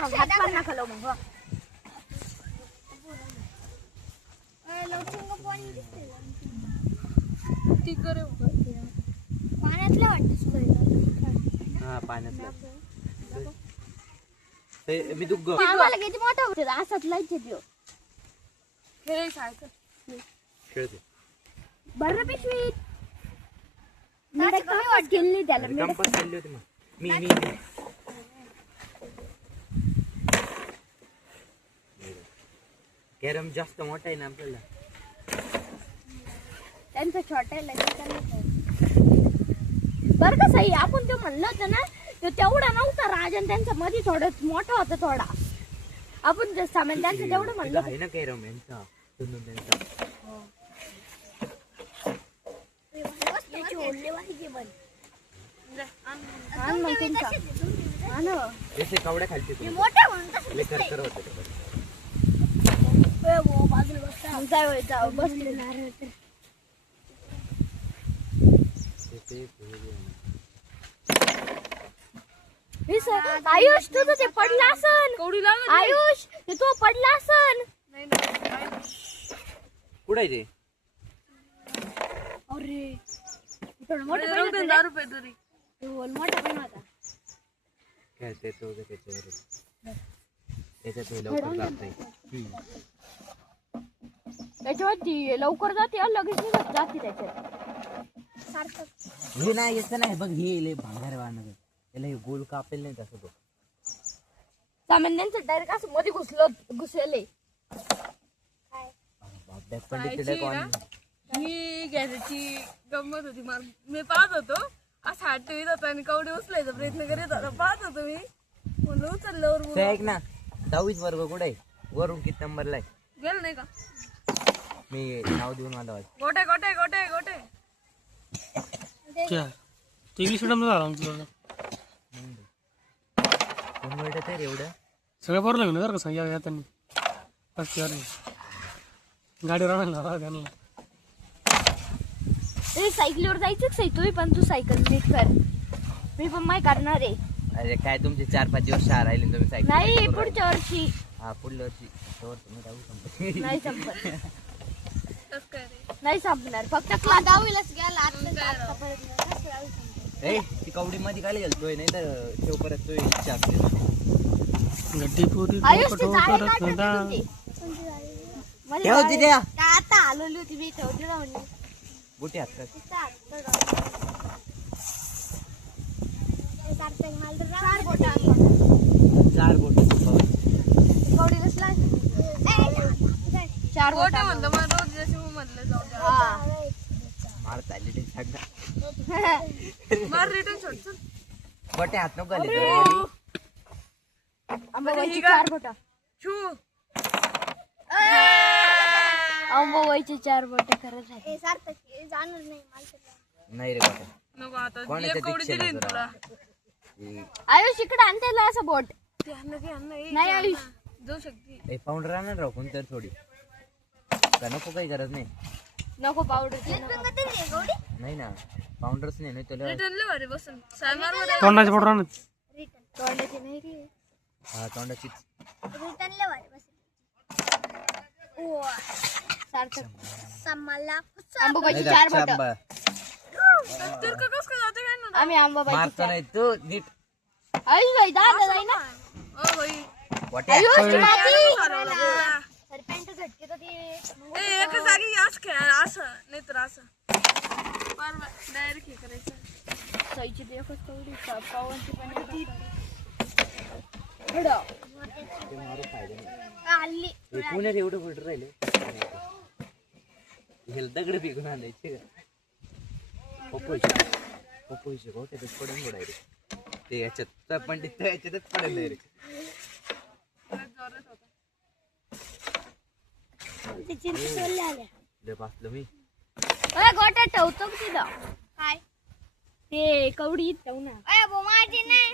हात पण नका लावू मग. पाण्यातल्या वाटत हा पाण्यातला ते मी दुग्ग आम्हाला किती मोठा होते असाच लायचे देव खेळते बरं पिशवीत गेली त्याला कंपास खाल्ली होती मग मी कॅरम जास्त मोठा आहे ना आपल्याला त्यांचं छोटा आहे बरं का सही आपण ते म्हणलं होतं ना तो तेवढा नव्हता राजन त्यांच्या मध्ये थोडं मोठा होता थोडा आपण जे सामान त्यांचं तेवढं म्हणलं आहे ना कॅरम यांचा जसे कवड्या खालचे जाऊ बसले आयुष तुझं ते पडला असन आयुष ते तो पडला असन कुठे ते अरे मोठा पण होता खेळते तो त्याच्यात लवकर जात नाही त्याच्यावरती लवकर जाते लगेच निघत जाते त्याच्यात हे नाही येत नाही बघ हे भांगार वाहन त्याला हे गोल कापेल नाही तसं तो सामान त्यांचं डायरेक्ट असं मध्ये घुसले ही घ्यायची गंमत होती मी पाहत होतो असं हात ठेवीत होता आणि कवडी उचलायचा प्रयत्न करीत होता पाहत होतो मी म्हणलं उचलल्यावर ऐक ना 10वीच वर्ग कुठे आहे वरून किती नंबरला आहे गेलं नाही का मी नाव देऊन आलो आज गोटे गोटे गोटे गोटे इंग्लिश मिडियम झाला कोण मिळत आहे एवढं सगळं बरं लागलं जर का सांग या त्यांनी गाडीवर आणायला त्यांना सायकलीवर जायचं सही तुम्ही पण तू सायकल नीट कर मी पण माय करणार आहे अरे काय तुमचे 4-5 दिवस शाळा राहिले तुम्ही सायकल नाही पुढच्या वर्षी हा पुढल्या वर्षी तुम्ही राहू संपत नाही संपत नाही संपणार फक्त क्लास 10वीलाच गेला ए ती कवडी मध्ये काय गेलतोय नाही तर ठेव परत तो इच्छा असते आता आलेली होती मी ठेवते ना म्हणजे बुटी हात चार बोट चार गोटे म्हणतो मग रोज जशी म्हणलं जाऊ द्या मार चालली ते मार रिटर्न सोडतो बोटे हात नको घाले अंबाबाईची 4 बोटा छू अंबाबाईची 4 बोटा खरंच आहे जाणार नाही नाही रे बाबा नको आता कोणाच्या एक कवडी दिली ना तुला आयुष इकडे आणते असं बोट ते अन्न की अन्न नाही आयुष जाऊ शकते फाउंडर आणणार राहू कोण तर थोडी का नको काही गरज नाही नको पावडर नाही ना फाउंडर्स नाही तुला रिटर्न लय भारी बसून सायमार मध्ये तोंडाची फोटो आणत तोंडाची नाही रे हा तोंडाची रिटर्नला वारे बस सार्थक समाला अंबाबाईची 4 बोट तिरकं कसं काय जाते काय ना आम्ही अंबाबाईची मारतो नाही तू नीट आयुष भाई दादा जाई ना ओ भाई वाट्या आयुष माझी सरपंच झटके तर ते एक जागी असं खेळ असं नाही तर असं डायरेक्ट हे करायचं सईची देखच तेवढी पावांची पण हल्ली पुण्यात एवढं फुट राहिले हे दगड पिकून आणायचे पप्पोईचे गोट्यातच पडून पडायचे ते याच्यात पण ते याच्यातच पडेल नाही रे बसलो मी गोट्या ठेवतो तिथं काय ते कवडी ठेवू ना अय बो माझी नाही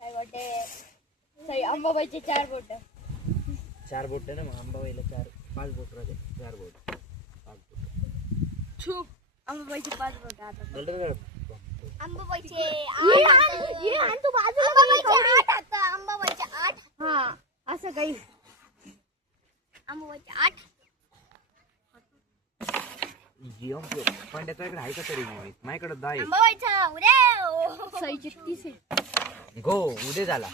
काय वाटे सई अंबाबाईचे 4 बोट 4 बोट ना मग अंबाबाईला 5 बोट राहते 4 बोट 5 बोट छूप अंबाबाईचे 5 बोट आता अंबाबाईचे ये आण तू बाजूला पण त्याच्याकडे आहे का तरी माझ्याकडे 10 आहे. आंबाबाईचा उद्या सईची 30 आहे. गो उद्या झाला.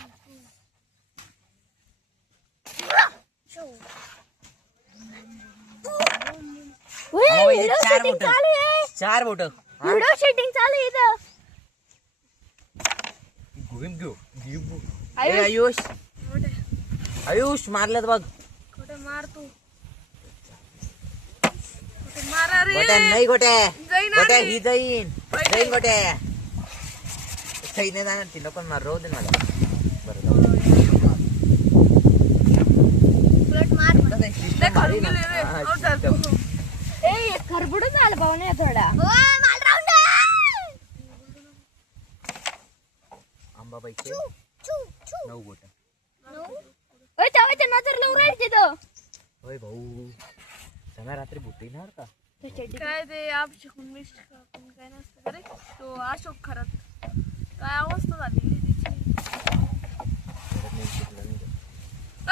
उई, आंबाबाईचे व्हिडिओ 4 शूटिंग बोट. चालू आहे. 4 बोट. व्हिडिओ शूटिंग चालू आहे इथं. आयुष आयुष मारलं बघ. कुठे मार तू कुठे मारा रे गोट्या नाही गोट्या जाईन गोट्या आम्ही. ही जाईन जाईन गोट्या सही नाही जाणार ती नको मार राहू दे मला. बरं जाऊ दे. उलट मार म्हण. लय खालून गेले रे हा, अहो, धर तू. ए खरबडून आलं पाहुणे थोडा. ओ माल राहून दे. आंबाबाईचे छू छू 9 बोट. ओय तेव्हाच्या नजर लावून राहील तिथं. होय भाऊ सगळ्या रात्री बुट्टी येणार का. काय ते आप शिकून मिस्ट काय नसतं का रे तो अशोक खरत काय अवस्था झालेली तिची. परत नाही शिकलं नाही. ऐ,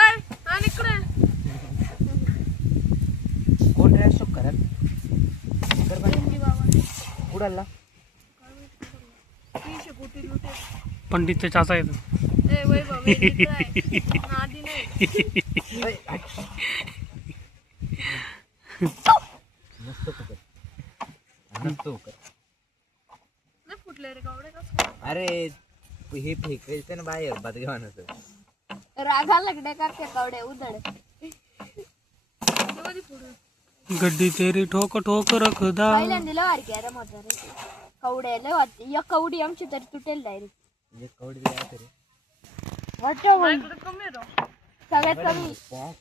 आणि इकडे कोण रे अशोक करत कर बरं. हिंदी बाबा उडाला 300 कोटी लुटे. पंडितचा चाचा येतो. ए वैभव हे मित्र आहे. नादी नाही नसतो कर नसतो कर. लय फुटले रे कावडे कसं. अरे हे फेकायचं ना बाहेर बदगावानं. रागा लगडे का कवडे उधड. कधी फुटू गड्डी तेरी ठोक ठोक रखदा. पहिल्यांदा लय वारकी अरे म्हातारे कवडे लय वाटते. एक कवडी आमची तरी तुटेल डायरेक्ट. म्हणजे कवडी द्या तरी वाटतं माझ्याकडे कमी आहे राव. सगळ्यात कमी पॉक